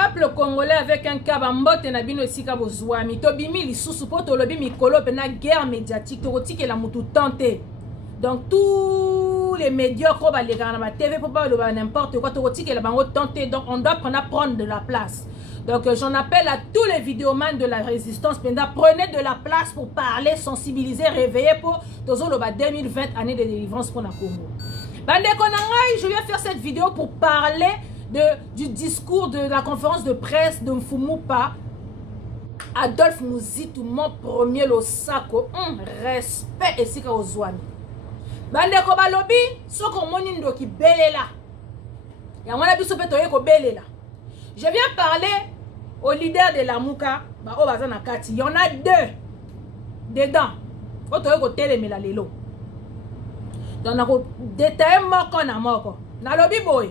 peuple congolais avec un kabambote na bino esika bozwami tobimi lisusu po tolobi mikolo pena guerre médiatique tokotikela mutu tante. Donc tous les médias ko ba lekana na TV po ba loba n'importe quoi tokotikela bango tante. Donc on doit prendre de la place. Donc j'en appelle à tous les vidéomans de la résistance, prenez de la place pour parler, sensibiliser, réveiller pour Tozoloba 2020, année de délivrance pour la Congo. Je vais faire cette vidéo pour parler du discours de la conférence de presse de Mfumupa Adolphe Muzitu, mon premier Losako. Respect et sika ozwami. Bandeko balobi, soko monindo ki belela. Ya mwana biso pe toye ko belela. Je viens parler au leader de la Mouka, il y en a deux dedans. Donc, détail moko na moko. Na lobby boy.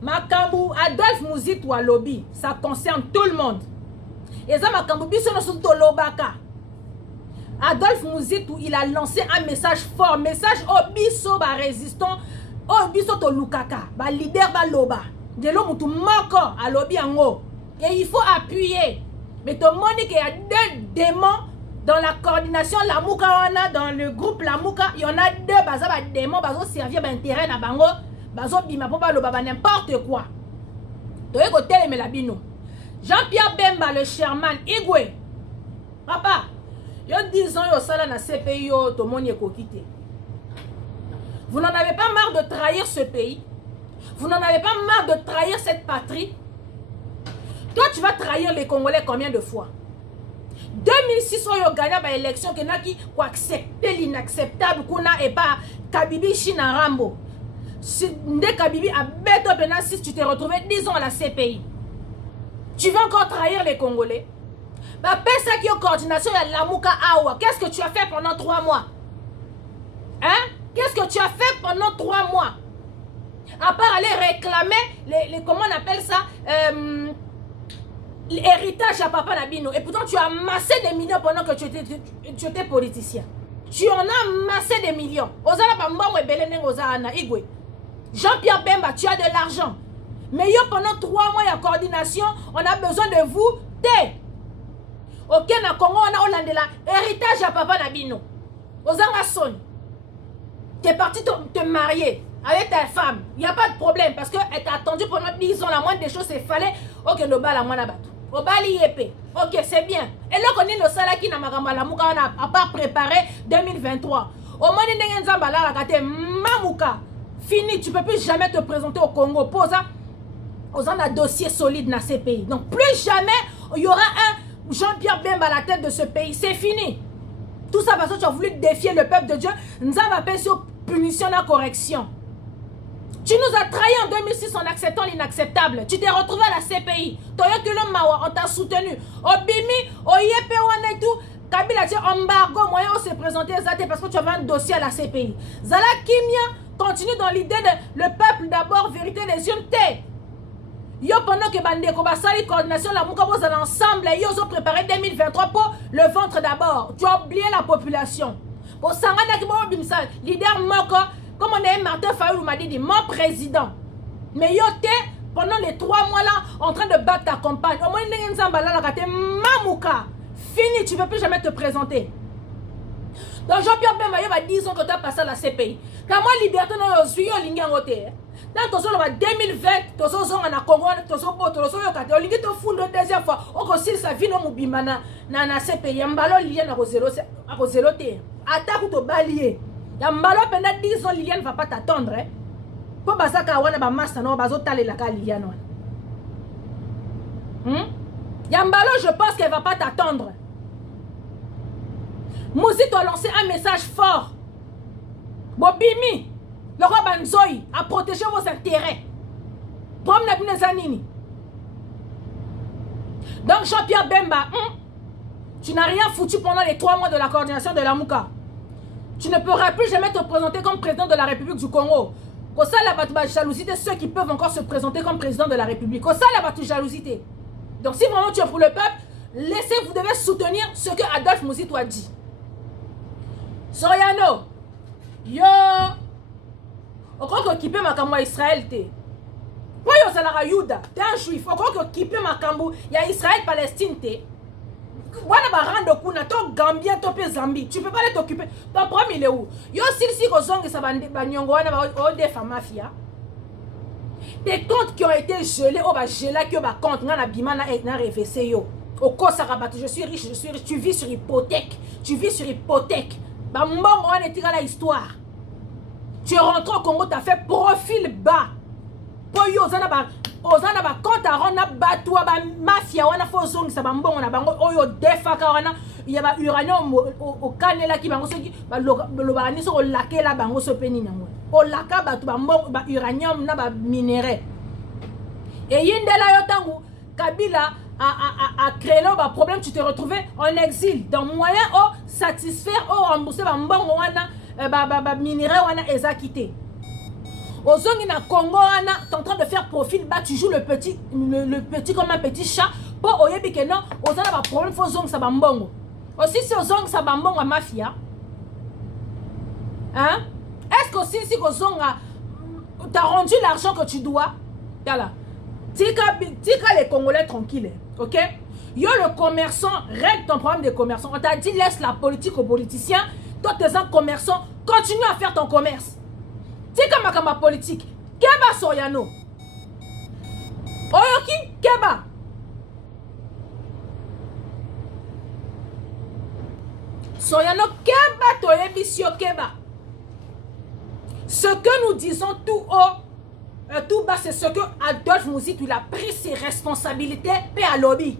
Makambu Adolphe Muzitu wa lobby, ça concerne tout le monde. Et ça makambu biso no suto lobaka. Adolphe Muzitu, il a lancé un message fort, message au biso ba résistant, au biso to lukaka, ba leader ba loba. De l'homme tout moko à lobby en haut. Et il faut appuyer. Mais tout le monde qu'il y a deux démons dans la coordination la Mouka, dans le groupe la Mouka, il y en a deux baza démons bazo servir d'intérêt na bango, bazo bima popa lo baba n'importe quoi. Toye ko télé la bino. Jean-Pierre Bemba le chairman Igwe. Papa, yo 10 ans yo sala na CPI yo to moni ko quitter. Vous n'en avez pas marre de trahir ce pays? Vous n'en avez pas marre de trahir cette patrie? Toi, tu vas trahir les Congolais combien de fois? 2006, on a gagné l'élection qui n'a qui accepter l'inacceptable et pas Kabibi China Rambo. Dès Kabibi a bête si tu t'es retrouvé 10 ans à la CPI. Tu vas encore trahir les Congolais? Bah, ça qui est en coordination, il y a la Mouka Awa. Qu'est-ce que tu as fait pendant 3 mois? Hein? Qu'est-ce que tu as fait pendant 3 mois? À part aller réclamer comment on appelle ça, l'héritage à Papa Nabino. Et pourtant tu as amassé des millions pendant que tu étais politicien. Tu en as amassé des millions. Jean-Pierre Bemba, tu as de l'argent. Mais pendant 3 mois, il y a coordination. On a besoin de vous. Ok, na Congo, on a Hollande là. Héritage à Papa Nabino. Ozanga son. Tu es parti te marier avec ta femme, il n'y a pas de problème parce qu'elle t'a attendu pendant 10 ans. La moindre des choses, c'est fallait. Ok, no bala mwana batu. O bali yepe. Ok, c'est bien. Et là, on est le salaki na magamba la muka à part préparer 2023. Au moins, il y a un kate mamouka. Fini, tu ne peux plus jamais te présenter au Congo. Posa, aux un dossier solide dans ces pays. Donc, plus jamais, il y aura un Jean-Pierre Bemba à la tête de ce pays. C'est fini. Tout ça parce que tu as voulu défier le peuple de Dieu. Nous avons appelé sur punition et correction. Tu nous as trahi en 2006 en acceptant l'inacceptable. Tu t'es retrouvé à la CPI. On t'a soutenu. Au Bimi, au Yepe, et tout. Kabila dit embargo, moyen on s'est présenté parce que tu avais un dossier à la CPI. Zala Kimia continue dans l'idée de le peuple d'abord, vérité des yeux. Yo pendant que Bandeko Basali, coordination, la Moukabos ensemble, ils ont préparé 2023 pour le ventre d'abord. Tu as oublié la population. Pour Sangana Kibo Bimsal, leader Moko. Comme on est Martin Fayou m'a dit, mon président. Mais yo t'es pendant les 3 mois là en train de battre ta campagne. Au moins, Mamouka. Fini, tu ne peux plus jamais te présenter. Donc Jean-Pierre Bemba, il va 10 ans que tu as passé à la CPI. Quand moi, liberté, non, je suis en ligne en côté. Dans ton 2020, ton son en Congo, ton son pote, ton son yokat, on ligue ton fou une deuxième fois. On considère sa vie non moubimana na CPI. Mbalo lien à Roseloté. Attaque ou to balier. Yambalo pendant 10 ans, Liliane ne va pas t'attendre. Pour que tu aies un master, tu vas aller à Liliane. Yambalo, je pense qu'elle ne va pas t'attendre. Mouzit a lancé un message fort. Bobimi, le roi Banzoï, a protégé vos intérêts. Donc, Jean-Pierre Bemba, tu n'as rien foutu pendant les 3 mois de la coordination de la Mouka. Tu ne pourras plus jamais te présenter comme président de la République du Congo. Comme ça, la jalousie, ceux qui peuvent encore se présenter comme président de la République. Comme ça, la jalousie. Donc, si vraiment tu es pour le peuple, vous devez soutenir ce que Adolphe Muzitu a dit. Soriano, yo, on croit qu'occuper ma caméra Israël, Po yo zalaka Yuda, t'es un juif. Faut que occupé makambu, ya Israël Palestine te. Wana ba rando kuna to Gambia to pe Zambie. Tu peux pas t'occuper. Ton problème il est où? Yo si ko zongi sa ba nyongo wana ba ODF mafia. Des comptes qui ont été gelés, oh bah gelé qui bah compte, na bima na réfléchi yo. Au Kosarabat, je suis riche, tu vis sur hypothèque. Tu vis sur hypothèque. Bah mbongo wana tira la histoire. Tu es rentré au Congo, tu as fait profil bas. Pour yo zana ba compte à rona batwa ba mafia wana fo zongi sa ba mbongo na bango oyo defaka wana ya ba uranium au kanela ki bango soki ba lobani so lakela bango so peni nango. O laka ba tu ba mbongo ba uranium na ba minerai. Et yindela yo tangu Kabila a créé là un problème, tu t'es retrouvé en exil dans moyen de satisfaire ou rembourser ba mbongo wana ba minerai wana eza quitté. Au zongi na Congo wana, t'es en train de faire profil bas, tu joues le petit comme un petit chat pour oyebi que non, aux a ba problème faut zongi sa ba mbongo. Aussi si aux zongi sa ba mbongo mafia. Hein? Est-ce que aussi si aux zonga t'as rendu l'argent que tu dois? Voilà. Tika les Congolais tranquilles, ok? Yo le commerçant, règle ton problème de commerçant. On t'a dit laisse la politique aux politiciens. Toi t'es un commerçant, continue à faire ton commerce. Tika makama politique. Keba Soyano. Oyoki Keba. Soyano Keba toyebisio Keba. Ce que nous disons tout haut, tout bas, c'est ce que Adolphe Mouzitou il a pris ses responsabilités et à lobby.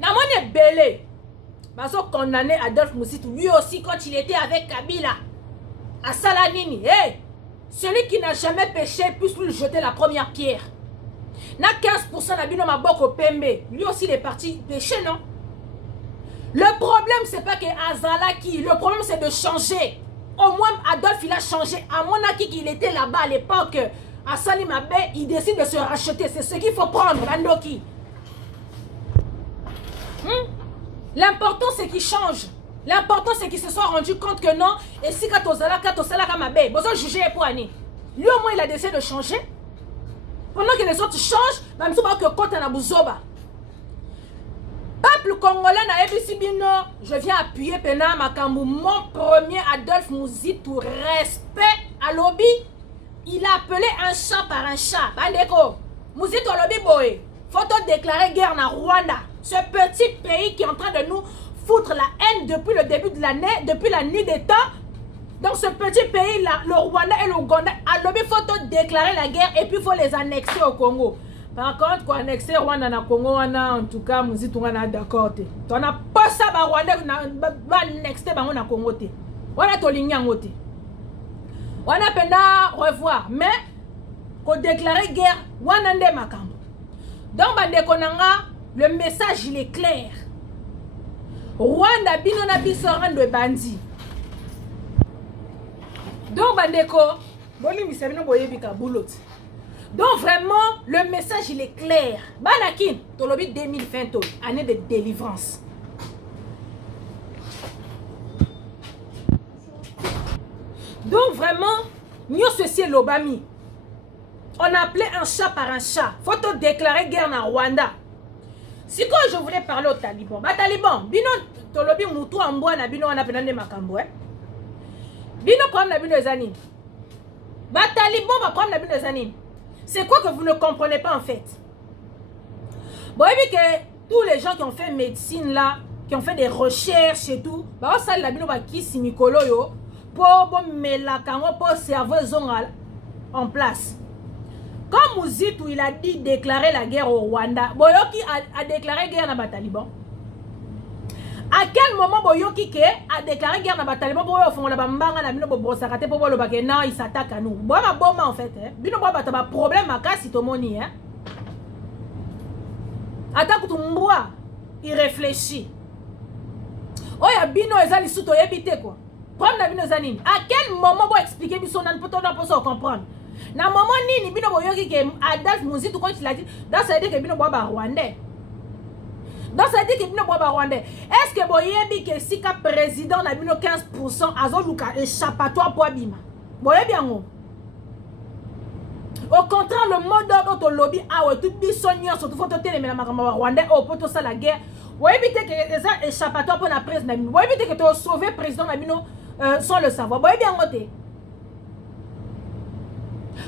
Namone Belé, baso condamné Adolphe Mouzitou lui aussi quand il était avec Kabila à Salanini. Hey, celui qui n'a jamais péché puisse lui jeter la première pierre. Na 15% d'abino maboko pembe, lui aussi il est parti pécher, non? Le problème c'est pas que Azalaki, le problème c'est de changer. Au moins Adolphe il a changé. À mon avis qu'il était là-bas à l'époque. À Salimabé, il décide de se racheter. C'est ce qu'il faut prendre, Bandoki. L'important, c'est qu'il change. L'important, c'est qu'il se soit rendu compte que non. Et si Katosala Kamabé, besoin de juger pour Annie. Lui, au moins, il a décidé de changer. Pendant que les autres changent, même si que quand on a Bouzoba. Peuple congolais na ABC Bino, je viens appuyer Pena Makambu, mon premier Adolphe Mouzitou, respect à lobby. Il a appelé un chat par un chat. Bandeko, Mouzitou lobby boy. Faut déclarer guerre na Rwanda. Ce petit pays qui est en train de nous foutre la haine depuis le début de l'année, depuis la nuit des temps. Dans ce petit pays là, le Rwanda et l'Ouganda, à lobby faut déclarer la guerre et puis il faut les annexer au Congo. Par contre, quoi annexer Rwanda na Congo, en tout cas, Mouzitou wana d'accord. Tu n'as pas ça ba Rwanda ba annexer ba na Congo te. Wana to linyango te. On a pena revoir, mais qu'on déclarer guerre, Wanande Makambo. Donc, Bandekonanga, le message il est clair. Rwanda binona bisoran de bandi. Donc, Bandeko, boli misabino boyebika boulot. Donc, vraiment, le message il est clair. Banakin, tolobi 2020, année de délivrance. Donc vraiment, mieux ceci est l'Obami. On a appelé un chat par un chat. Faut te déclarer guerre na Rwanda. Si quand je voulais parler aux talibans, bah talibans, bino tolobi mutu amboa na bino wana penande makambo Bino problème na bino ezani. Bah talibans va problème na bino ezani. C'est quoi que vous ne comprenez pas en fait? Bon, et puis que tous les gens qui ont fait médecine là, qui ont fait des recherches et tout, bah ça la bino ba kisi mikolo yo. Pour cerveau en place. Comme Mouzitou il a dit déclarer la guerre au Rwanda, Boyoki a déclaré guerre à Bataliban. À quel moment Boyoki a déclaré guerre à Bataliban pour faire la bambanga na bino brosakate pour le baké non il s'attaque à nous. Bon ma bombe en fait bino ba bataba problème à kasi tomoni attaque tout mboa il réfléchit. Oya bino ezali suto yebite quoi. À quel moment vous expliquer que son peut comprendre? Na moment ni bino boyoki que Adolphe Mouzitou quand il a dit dans ça dit que bino boba rwandais. Dans ça dit que bino boba rwandais. Est-ce que boyebi que si ka président na bino 15% azoluka échappatoire pour abima. Boyebi yango. Au contraire, le mot d'ordre au lobby, ah ouais, tout bisognon, surtout faut te les Rwandais, oh, pour tout ça la guerre. Vous éviter que ça échappatoire pour la presse, vous éviter que tu as sauvé le président Nabino sans le savoir. Vous bien noté.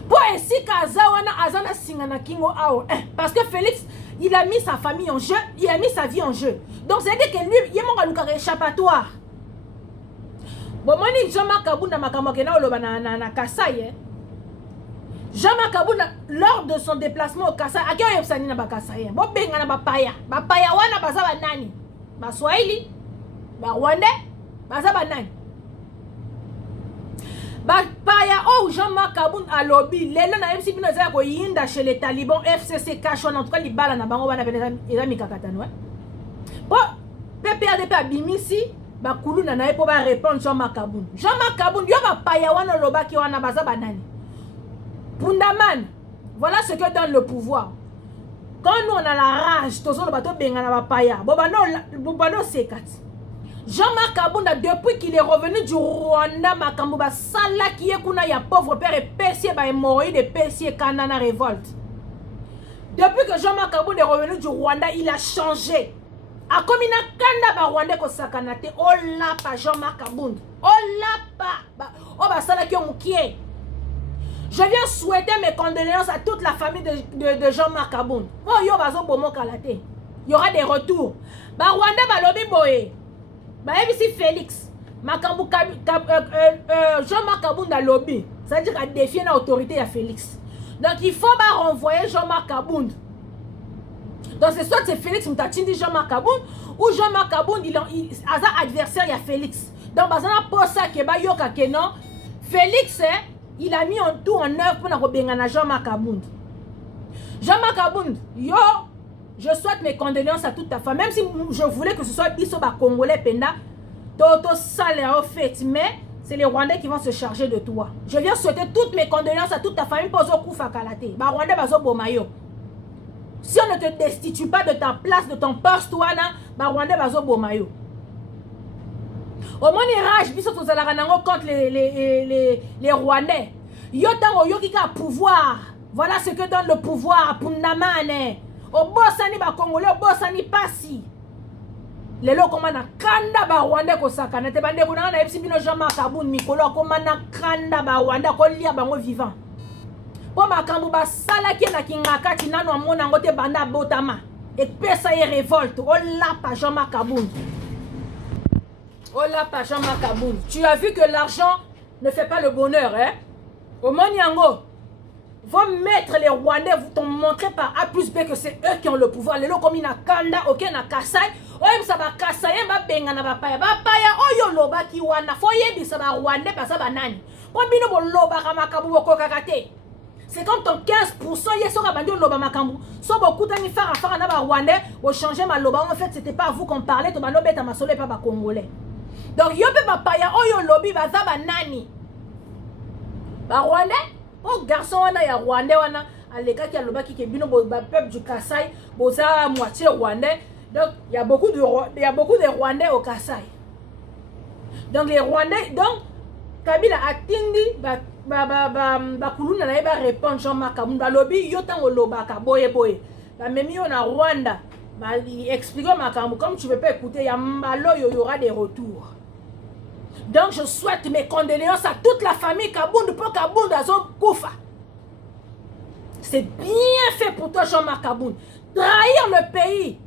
Pour ainsi qu'Azawana Azana Singana Kingo Ao, parce que Félix, il a mis sa famille en jeu, il a mis sa vie en jeu. Donc, c'est-à-dire que lui, il y a un échappatoire. Bon, moi, Jean-Marc Kabounda Makamokena na Kassai. Jean-Marc Kabounda, lors de son déplacement au Kassai, à qui on y a na Kassai? Bon, benga na Bapaya. Bapaya wana bazaba nani? Ba Swahili, ba Rwandais, bazaba nani? Bapaya oh Jean-Marc Kabounda à lobby. Lelo na MC Bino za ko yinda chez les talibans FCC cash en tout cas libala na bango bana eza mikakatano. Bon, PPRDP abimisi bakulu na nae po ba répondre Jean-Marc Kabounda. Jean-Marc Kabounda yo bapaya wana lobaki wana bazaba nani? Pundaman, voilà ce que donne le pouvoir. Quand nous on a la rage, tozo le bateau bengana bapaya. Bobano sekat. Jean-Marc Kabounda, depuis qu'il est revenu du Rwanda, Makambuba Sala qui est kuna ya pauvre père et Pessier ba hémorroïde et Pessier Kanana révolte. Depuis que Jean-Marc Kabounda est revenu du Rwanda, il a changé. A comme il a kanda ba Rwanda ko sakanate, oh là pas Jean-Marc Kabounda. Oh là pas. Oh ba Sala qui est moukié. Je viens souhaiter mes condoléances à toute la famille de Jean-Marc Kabounda. Oh yo bazo bomo kalate. Il y aura des retours. Ba Rwanda ba lobi boye. Bah ici Félix, Jean-Marc Kabounda lobby, c'est-à-dire à défier l'autorité à Félix. Donc il faut renvoyer Jean-Marc Kabounda. Donc c'est soit c'est Félix Moutatindi Jean-Marc Kabounda ou Jean-Marc Kabounda il a adversaire à Félix. Donc bazana pour ça que ba yoka que non, Félix il a mis tout en œuvre pour na bengana Jean-Marc Kabounda. Jean-Marc Kabounda, yo je souhaite mes condoléances à toute ta famille. Même si je voulais que ce soit Bisoba Congolais Penda, Toto Salé au fait, mais c'est les Rwandais qui vont se charger de toi. Je viens souhaiter toutes mes condoléances à toute ta famille. Pozo Koufa Kalate. Ba Rwandais Bazo Bomayo. Si on ne te destitue pas de ta place, de ton poste, ba Rwandais Bazo Bomayo. Au moins, les rages, Bisoto Zalaranango contre les Rwandais. Yotango Yokika pouvoir. Voilà ce que donne le pouvoir à Pundamane. Au bossani ba Congolais, au bossani pasi. Les locaux na kanda ba Rwanda ko sakana te bande kuna na FC Bino Jean-Marc Kabounda mikolo ko na kanda ba Rwanda ko lia bango vivant. Po makambu ba sala ki na kingaka ti nano amona ngote banda botama. Et pesa ye révolte. Oh là pa Jean-Marc Kabounda. Oh là pa Jean-Marc Kabounda. Tu as vu que l'argent ne fait pas le bonheur, hein? Au Moniango. Vont mettre les Rwandais, vous t'ont montré par A plus B que c'est eux qui ont le pouvoir. Les locaux comme na Kanda, ok, na Kassai. Oh, ça va Kassai, va benga na bapaya. Bapaya, oh yo loba ki wana. Foye bi ça va Rwandais, pas ça va nani. Kwa bino bo loba kamakabu boko kakate. C'est comme ton 15%, yeso kabandi loba makambu. So beaucoup tani fara na ba Rwandais, bo changer ma loba. En fait, c'était pas à vous qu'on parlait, to ba lobeta masole pas ba Congolais. Donc yo be bapaya, oh yo lobi ba ça va nani. Ba Rwandais. Oh garçon wana ya Rwandais wana aleka ki aloba ki ke bino bo peuple du Kassai boza moitié Rwandais. Donc il y a beaucoup de Rwandais au Kassai. Donc les Rwandais donc Kabila atindi ba kuluna na ba répondre Jean-Marc Kabounda lobi yotango lobaka boye. Ba memi yo na Rwanda ba expliquer makambo comme tu veux pas écouter ya mbalo yo y aura des retours. Donc je souhaite mes condoléances à toute la famille Kabounda pour Kabounda Azon Koufa. C'est bien fait pour toi Jean-Marc Kabounda. Trahir le pays.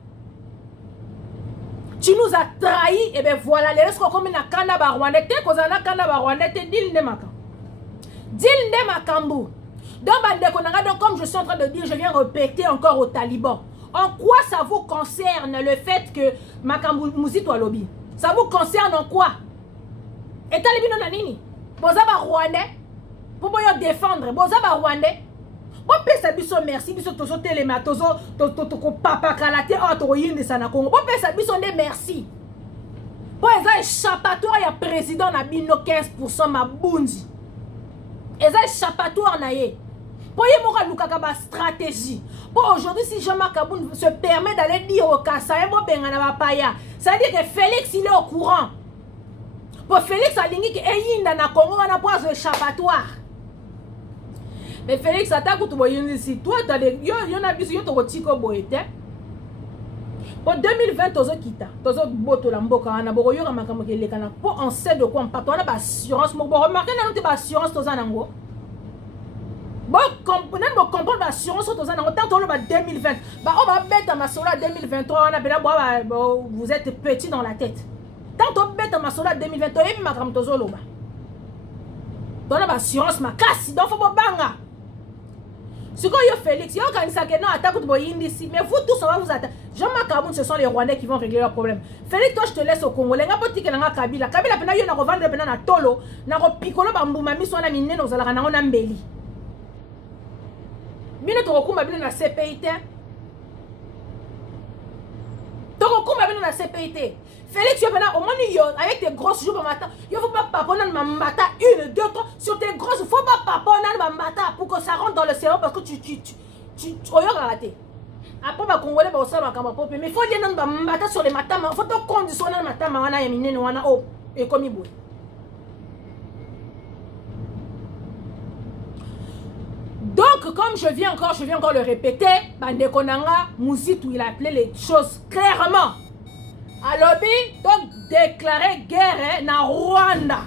Tu nous as trahis et bien voilà. Les restes comme na Kanda ba Rwandais. T'es kozana Kanda ba Rwandais. T'es dil ne makam. Dil ne makambu. Donc comme je suis en train de dire, je viens répéter encore aux talibans. En quoi ça vous concerne le fait que Makambu Mouzito a lobby? Ça vous concerne en quoi? Et talibino na nini? Boza ba Rwandais pour boyo défendre. Boza ba Rwandais. Bo pesa biso merci biso tozo telema tozo ko papa kalate o to yinde sana Congo. Bo pesa biso de merci. Bo eza échappatoire ya président na bino 15% mabundi. Eza échappatoire na ye. Pour y moka lukaka ba stratégie. Pour aujourd'hui si Jean-Marc Kabounda se permet d'aller dire au Kassai bo benga na ba paya. Ça veut dire que Félix il est au courant. Pour Félix Alingi qui est na Congo, on a pas échappatoire. Mais Félix, attaque ou tu vois ici. Toi, tu as des. Il y en a plus, il y a ton petit boyete. Pour 2020, tu as quitté. Tu as boto la mboka. On a beaucoup de gens qui ont été pour on sait de quoi on parle. On a une assurance. Bon, remarquez, on a une assurance. Tu as une assurance. Bon, comprendre l'assurance. Tu as une assurance. Tant qu'on a 2020. On va mettre ma sola 2023. On a bien, vous êtes petit dans la tête. Tant qu'on met ma sola 2023, et ma camme tozolo. Tu as une assurance. Ma casse. Donc, faut pas banga. Ce qu'on y a Félix, il y a un qui non attaque ici, mais vous tous on va vous attaquer. Jean-Marc Kaboun, ce sont les Rwandais qui vont régler leurs problèmes. Félix, toi je te laisse au Congo. Les gars, tu as Kabila. Kabila, il y a revendre na tolo, na picolo bambouma, mi soit na mine nos alara na onambeli. Mine to rekuma bino na CPIT. To rekuma bino na CPIT. Félix, au moins, avec tes grosses joues, il ne faut pas paponner ma mbata 1, 2, 3. Sur tes grosses, il ne faut pas paponner ma mbata pour que ça rentre dans le cerveau parce que tu raté. Après, les Congolais, mais il faut dire ma mbata sur les matins. Il faut te conditionner les matins. Et comme il bouge. Donc, comme je viens encore le répéter, Bande Konanga, Mouzitou, il a appelé les choses clairement. Alobi, donc déclarer guerre na Rwanda.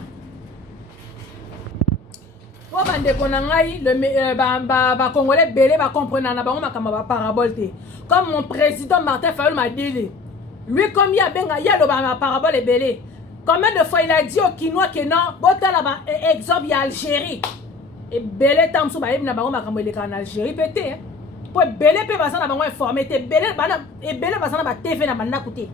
Pour bande konangai, le Congolais belé va comprendre na bango makamba parabole te. Comme mon président Martin Fayulu m'a dit, lui comme il y a benga ya lo ba parabole est belé. Combien de fois il a dit au Kinois que non, botala ba exemple il y a Algérie. Et belé tamso ba na bango makamba le en Algérie pété. Pour belé pe bazana bango informé te belé bana et belé bazana ba TV na bana côté.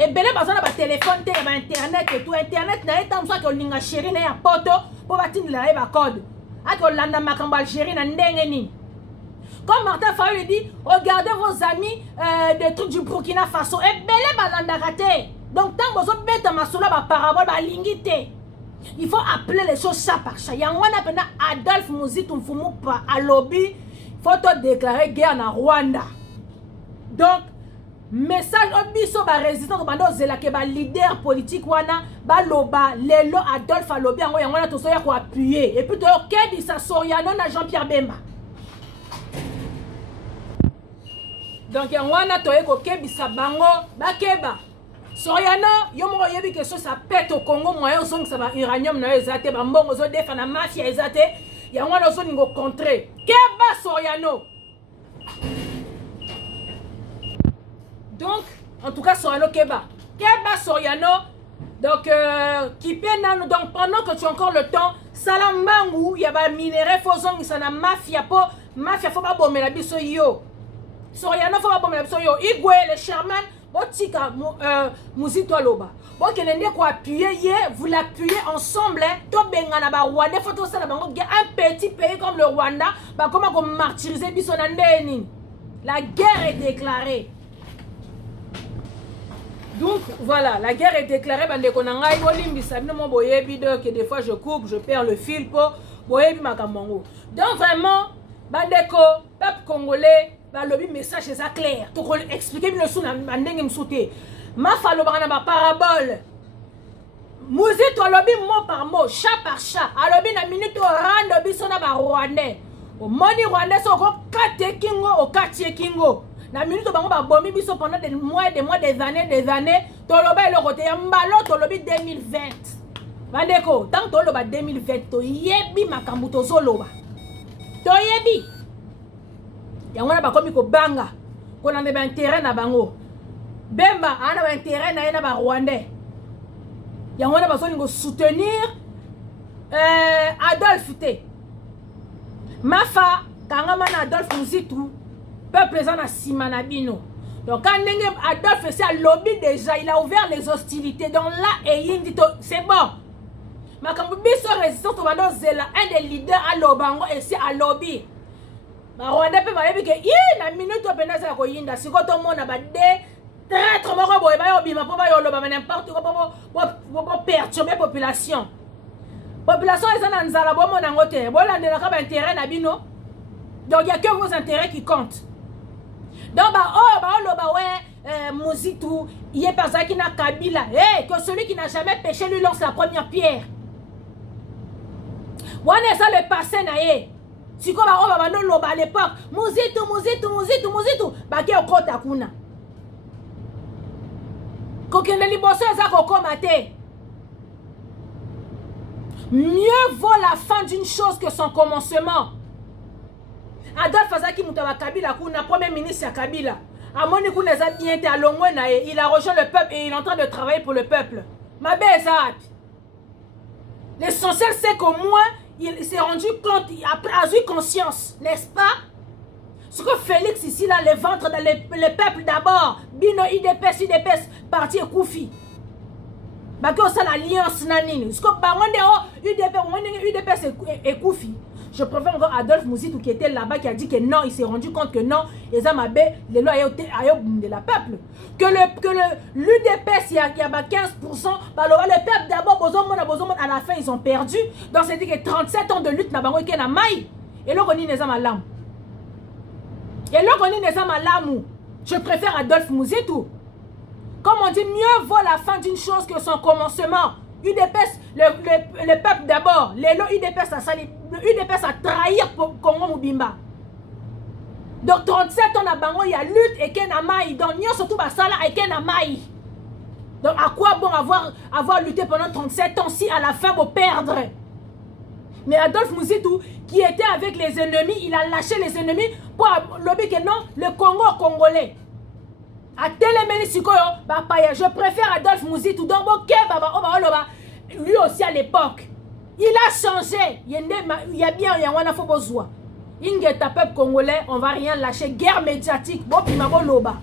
Et belé bazana ba téléphone te ba internet et tout internet na etam so que linga chéri na ya poto pour batine la ba code ako landa makambo Algérie na ndenge ni. Comme Martin Fayulu dit, regardez vos amis des trucs du Burkina Faso et belé balanda raté. Donc tant bozo beta masula ba parabole ba lingité. Il faut appeler les choses ça par ça. Yangwana pena Adolphe Muzitu Mfumu pa alobi faut te déclarer guerre na Rwanda. Donc message au biso ba résistant bando zela ke ba leader politique wana ba loba lelo Adolphe alobi yango yangwana to so ya ko appuyer et puis to kebi sa Soriano na Jean-Pierre Bemba. Donc yangwana to ko kebi sa bango ba keba Soriano yo mo yebi que ça pète au Congo moyen son que ça va uranium na ezate ba mbongo zo defa na mafia ezate yangwana zo ningo contrer keba Soriano. Donc, en tout cas, Soriano Keba. Keba Soriano. Donc, qui peine, donc pendant que tu as encore le temps, Salambangu, il y a des minéraux, il y a des mafia, mafia, faut pas bomber la biso yo. Soriano, faut pas bomber la biso yo. Igwe, le Sherman, botika, Muzitu Aloba. Bon, qu'il y a quoi appuyer, vous l'appuyez ensemble, to bengana ba Rwanda, faut tout ça, un petit pays comme le Rwanda, bah comment on martyriser biso nandeni. La guerre est déclarée. Donc voilà, la guerre est déclarée. Bande konanga yolimbi sabino mo boyebi que des fois je coupe, je perds le fil pour boyebi makamongo. Donc vraiment, bandeko, peuple congolais, ba lobi message c'est clair. To expliquer bien le sou na ndenge msouté. Ma falo bana ba parabole. Muzitu alobi mot par mot, chat par chat. Alobi na minute o rando biso na ba Rwandais. O moni Rwandais so ko kate kingo o katie kingo. Na minute bango ba bomi biso pendant des mois, des années, toloba le côté mbalo tolobi 2020. Bandeko, tant toloba 2020 to yebi makambu to zoloba. To yebi. Yangona ba komi ko banga. Ko na ba intérêt na bango. Bemba ana ba intérêt na ba Rwandais. Yangona ba so ngo soutenir Adolphe T. Mafa kangama na Adolphe Muzitu. Peuple en a simanabino. Donc quand Adolphe c'est à lobby déjà, il a ouvert les hostilités. Donc là et c'est bon. Ma biso résistance au bando zela un des leaders à Lobango et c'est à lobby. Ma Rwanda peut m'aller que na minute au penasa ko yinda si ko to mona ba de traître moko boy ba yo bima po ba yo loba n'importe quoi pour perturber population. Population est en nzala bo mona ngote. Bo landela ka ba intérêt na bino. Donc il y a que vos intérêts qui comptent. Donc, Muzitu, il est pas ça qui n'a Kabila. Que celui qui n'a jamais péché lui lance la première pierre. Wana ça le passé na ye. Si quoi ba bando loba à l'époque, Mozitu. Baki okota kuna. Kokende liboso eza kokoma te. Mieux vaut la fin d'une chose que son commencement. Adolphe Azaki Moutaba Kabila kuna premier ministre ya Kabila. Amoni kuna za bien te alongwe na ye, il a rejoint le peuple et il est en train de travailler pour le peuple. Ma belle Zat. L'essentiel c'est qu'au moins il s'est rendu compte, après a eu conscience, n'est-ce pas? Ce que Félix ici là, le ventre, le peuple d'abord, Bino IDPS, parti Koufi. Bako ça l'alliance nanine. Ce que UDPS et Koufi. Je préfère encore Adolphe Mozitu qui était là-bas qui a dit que non, il s'est rendu compte que non, les Amabé, les lois de la peuple. Que l'UDPS, il y a 15%, le peuple d'abord, à la fin, ils ont perdu. Donc c'est-à-dire que 37 ans de lutte, et là, on est les Amalam. Et là, on est les Amalam. Je préfère Adolphe Mozitu. Comme on dit, mieux vaut la fin d'une chose que son commencement. UDPS, le peuple d'abord. Les lois UDPS a sali. UDPS a trahi Congo Moubimba. Donc 37 ans à Bango, il y a lutte et Ken Amaï. Donc nous surtout Basala et Ken Amaï. Donc à quoi bon avoir lutté pendant 37 ans si à la fin vous perdre? Mais Adolphe Mozitu, qui était avec les ennemis, il a lâché les ennemis pour lobby que non, le Congo congolais. A téléméli sikoyo, je préfère Adolphe Mozitu. Donc lui aussi à l'époque. Il a changé. Il y a bien, il y a un besoin. Inge peuple congolais, on va rien lâcher. Guerre médiatique. Bon, puis ma loba.